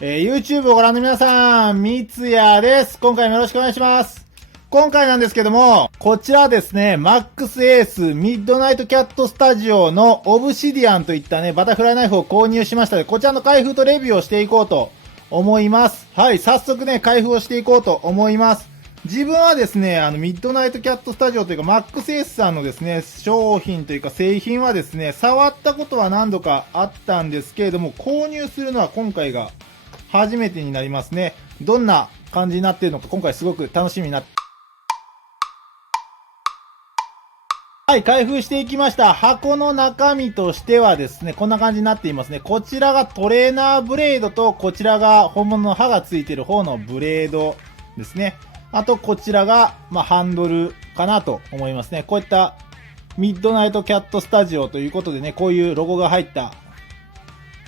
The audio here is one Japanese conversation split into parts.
YouTube をご覧の皆さん、三ツ矢です。今回もよろしくお願いします。今回なんですけども、こちらですね、マックスエースミッドナイトキャットスタジオのオブシディアンといったね、バタフライナイフを購入しましたので、こちらの開封とレビューをしていこうと思います。はい、早速ね、開封をしていこうと思います。自分はですね、ミッドナイトキャットスタジオというか、マックスエースさんのですね、商品というか製品はですね、触ったことは何度かあったんですけれども、購入するのは今回が初めてになりますね。どんな感じになっているのか今回すごく楽しみになって。はい、開封していきました。箱の中身としてはですね、こんな感じになっていますね。こちらがトレーナーブレードと、こちらが本物の刃がついている方のブレードですね。あと、こちらが、ハンドルかなと思いますね。こういったミッドナイトキャットスタジオということでね、こういうロゴが入った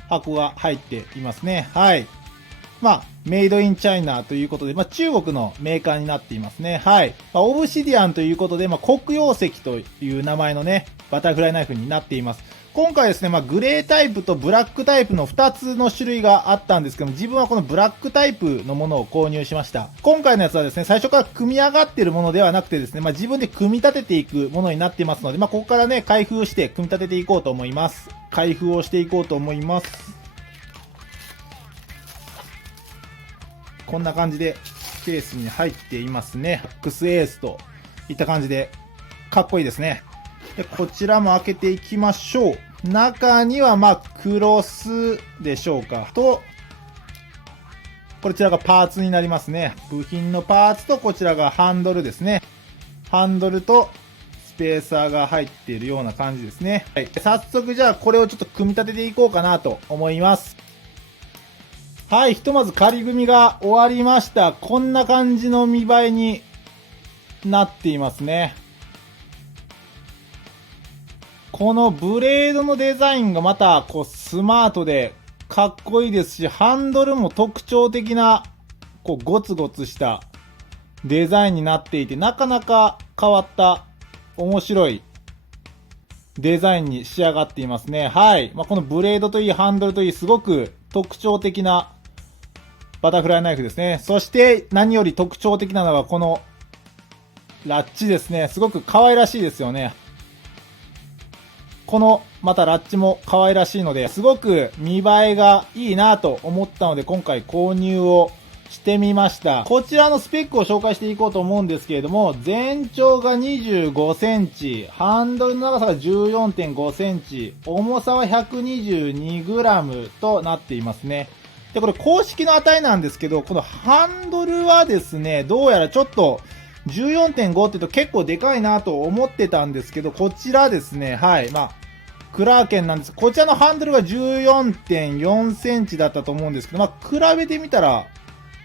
箱が入っていますね。はい。メイドインチャイナということで、中国のメーカーになっていますね。はい。オブシディアンということで、黒曜石という名前のね、バタフライナイフになっています。今回ですね、グレータイプとブラックタイプの2つの種類があったんですけども、自分はこのブラックタイプのものを購入しました。今回のやつはですね、最初から組み上がっているものではなくてですね、自分で組み立てていくものになっていますので、ここからね、開封して組み立てていこうと思います。開封をしていこうと思います。こんな感じでケースに入っていますね。マックスエースといった感じでかっこいいですね。で、こちらも開けていきましょう。中にはクロスでしょうか。と、こちらがパーツになりますね。部品のパーツとこちらがハンドルですね。ハンドルとスペーサーが入っているような感じですね。はい。早速じゃあこれをちょっと組み立てていこうかなと思います。はい、ひとまず仮組みが終わりました。こんな感じの見栄えになっていますね。このブレードのデザインがまたスマートでかっこいいですし、ハンドルも特徴的なゴツゴツしたデザインになっていて、なかなか変わった面白いデザインに仕上がっていますね。はい。このブレードといいハンドルといいすごく特徴的なバタフライナイフですね。そして何より特徴的なのがこのラッチですね。すごく可愛らしいですよね。このまたラッチも可愛らしいので、すごく見栄えがいいなと思ったので今回購入をしてみました。こちらのスペックを紹介していこうと思うんですけれども、全長が25センチ、ハンドルの長さが 14.5 センチ、重さは 122 グラムとなっていますね。で、これ公式の値なんですけど、このハンドルはですね、どうやらちょっと 14.5 って言うと結構でかいなと思ってたんですけど、こちらですね、はい、クラーケンなんです。こちらのハンドルが 14.4 センチだったと思うんですけど、比べてみたら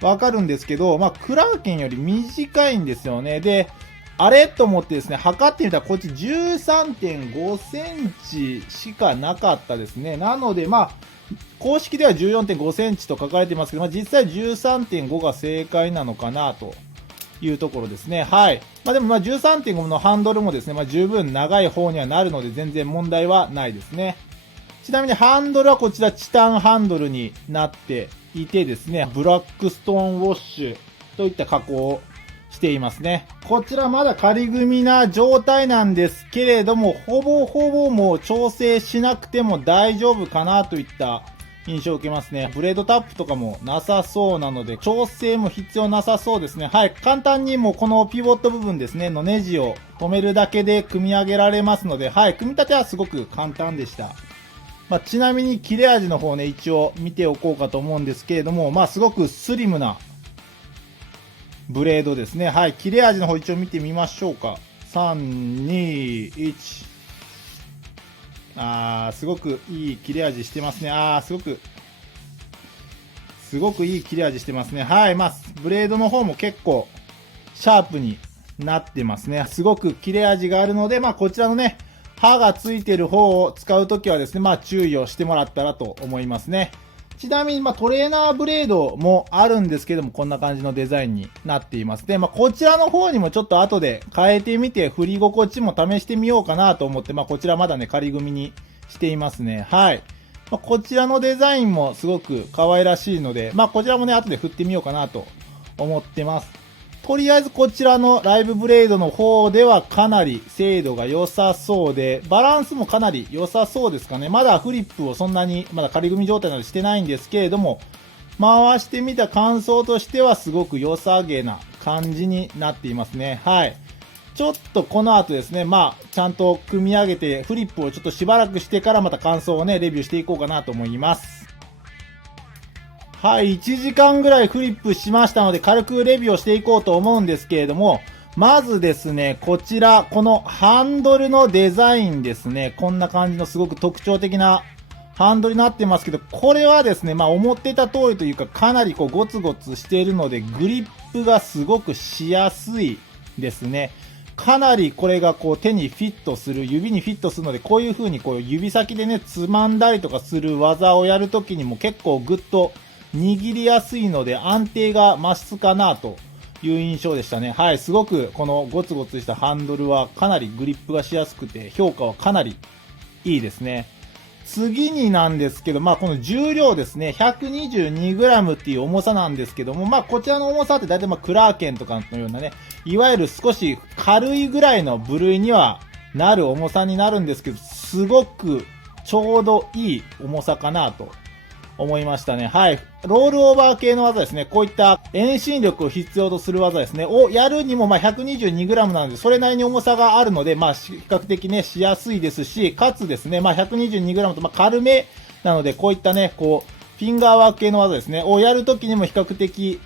わかるんですけど、クラーケンより短いんですよね。で、あれと思ってですね、測ってみたらこっち 13.5 センチしかなかったですね。なので、公式では 14.5 センチと書かれてますけど、実際 13.5 が正解なのかなというところですね。はい。でも13.5 のハンドルもですね、十分長い方にはなるので全然問題はないですね。ちなみにハンドルはこちらチタンハンドルになっていてですね、ブラックストーンウォッシュといった加工をしていますね。こちらまだ仮組みな状態なんですけれども、ほぼもう調整しなくても大丈夫かなといった印象を受けますね。ブレードタップとかもなさそうなので、調整も必要なさそうですね。はい。簡単にもうこのピボット部分ですね、のネジを止めるだけで組み上げられますので、はい。組み立てはすごく簡単でした。ちなみに切れ味の方ね、一応見ておこうかと思うんですけれども、すごくスリムなブレードですね。はい。切れ味の方一応見てみましょうか。3、2、1。すごくいい切れ味してますね。すごくいい切れ味してますね。はい。ブレードの方も結構、シャープになってますね。すごく切れ味があるので、こちらのね、刃がついてる方を使うときはですね、注意をしてもらったらと思いますね。ちなみに、トレーナーブレードもあるんですけども、こんな感じのデザインになっています。で、こちらの方にもちょっと後で変えてみて、振り心地も試してみようかなと思って、こちらまだね、仮組みにしていますね。はい。こちらのデザインもすごく可愛らしいので、こちらもね、後で振ってみようかなと思ってます。とりあえずこちらのライブブレードの方ではかなり精度が良さそうで、バランスもかなり良さそうですかね。まだフリップをそんなに、まだ仮組み状態なのでしてないんですけれども、回してみた感想としてはすごく良さげな感じになっていますね。はい。ちょっとこの後ですね、ちゃんと組み上げて、フリップをちょっとしばらくしてからまた感想をね、レビューしていこうかなと思います。はい、1時間ぐらいフリップしましたので、軽くレビューをしていこうと思うんですけれども、まずですね、こちら、このハンドルのデザインですね、こんな感じのすごく特徴的なハンドルになってますけど、これはですね、思ってた通りというか、かなりこうゴツゴツしているので、グリップがすごくしやすいですね。かなりこれがこう手にフィットする、指にフィットするので、こういう風にこう指先でね、つまんだりとかする技をやるときにも結構グッと握りやすいので安定が増すかなという印象でしたね。はい、すごくこのゴツゴツしたハンドルはかなりグリップがしやすくて評価はかなりいいですね。次になんですけど、この重量ですね、122g っていう重さなんですけども、こちらの重さって大体クラーケンとかのようなね、いわゆる少し軽いぐらいの部類にはなる重さになるんですけど、すごくちょうどいい重さかなと思いましたね。はい。ロールオーバー系の技ですね。こういった遠心力を必要とする技ですね。をやるにも122g なので、それなりに重さがあるので、比較的ね、しやすいですし、かつですね、122g と軽めなので、こういったね、こう、フィンガーワーク系の技ですね。をやるときにも比較的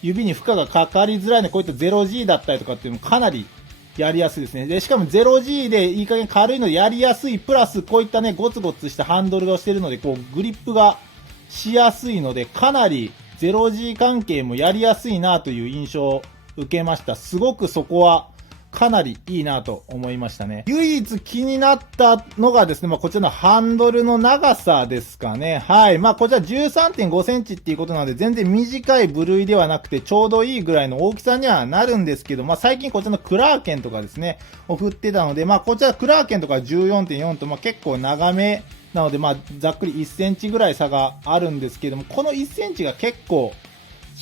指に負荷がかかりづらいので、こういった 0G だったりとかっていうのもかなりやりやすいですね。で、しかも 0G でいい加減軽いのでやりやすい、プラスこういったね、ゴツゴツしたハンドルをしているので、こう、グリップがしやすいので、かなり 0G 関係もやりやすいなという印象を受けました。すごくそこはかなりいいなと思いましたね。唯一気になったのがですね、こちらのハンドルの長さですかね。はい。こちら 13.5 センチっていうことなので、全然短い部類ではなくて、ちょうどいいぐらいの大きさにはなるんですけど、最近こちらのクラーケンとかですね、を振ってたので、こちらクラーケンとか 14.4 と、結構長め、なので、ざっくり1センチぐらい差があるんですけども、この1センチが結構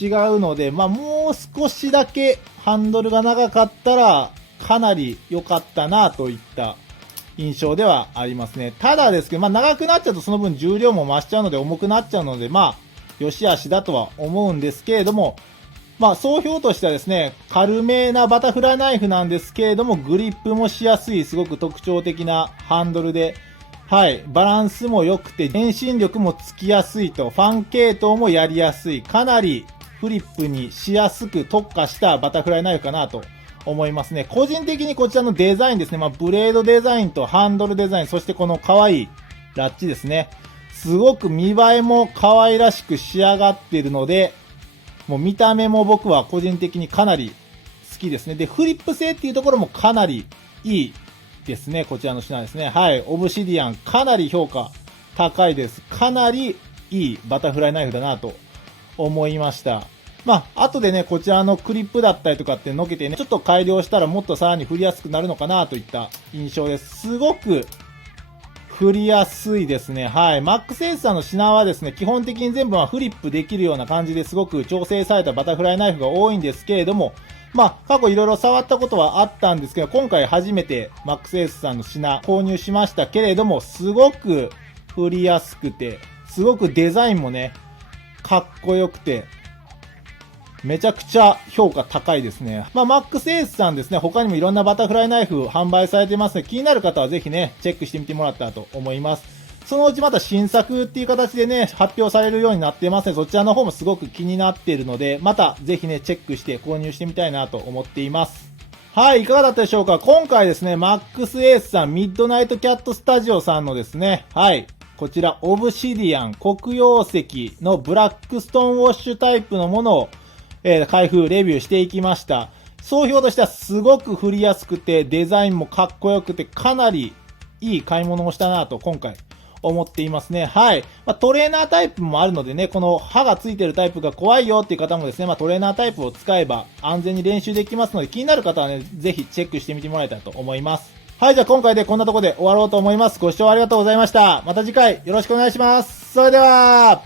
違うので、もう少しだけハンドルが長かったら、かなり良かったなといった印象ではありますね。ただですけど、長くなっちゃうとその分重量も増しちゃうので重くなっちゃうので、よしあしだとは思うんですけれども、総評としてはですね、軽めなバタフライナイフなんですけれども、グリップもしやすい、すごく特徴的なハンドルで、はい。バランスも良くて、遠心力もつきやすいと、ファン系統もやりやすい、かなりフリップにしやすく特化したバタフライナイフかなと思いますね。個人的にこちらのデザインですね。ブレードデザインとハンドルデザイン、そしてこの可愛いラッチですね。すごく見栄えも可愛らしく仕上がっているので、もう見た目も僕は個人的にかなり好きですね。で、フリップ性っていうところもかなりいいですね。こちらの品ですね。はい。オブシディアンかなり評価高いです。かなりいいバタフライナイフだなと思いました。後でね、こちらのクリップだったりとかってのけてね、ちょっと改良したらもっとさらに振りやすくなるのかなといった印象です。すごく振りやすいですね。はい。マックスエースさんの品はですね、基本的に全部はフリップできるような感じですごく調整されたバタフライナイフが多いんですけれども、過去いろいろ触ったことはあったんですけど、今回初めてマックスエースさんの品購入しましたけれども、すごく振りやすくて、すごくデザインもね、かっこよくて、めちゃくちゃ評価高いですね。マックスエースさんですね、他にもいろんなバタフライナイフ販売されてますので、気になる方はぜひね、チェックしてみてもらったらと思います。そのうちまた新作っていう形でね、発表されるようになってますので、そちらの方もすごく気になっているので、またぜひね、チェックして購入してみたいなと思っています。はい、いかがだったでしょうか。今回ですね、マックスエースさん、ミッドナイトキャットスタジオさんのですね、はい、こちら、オブシディアン、黒曜石のブラックストーンウォッシュタイプのものを、開封、レビューしていきました。総評としてはすごく振りやすくて、デザインもかっこよくて、かなりいい買い物をしたなと、今回、思っていますね。はい。トレーナータイプもあるのでね、この刃がついてるタイプが怖いよっていう方もですね、トレーナータイプを使えば安全に練習できますので、気になる方はね、ぜひチェックしてみてもらえたらと思います。はい、じゃあ今回でこんなところで終わろうと思います。ご視聴ありがとうございました。また次回よろしくお願いします。それでは、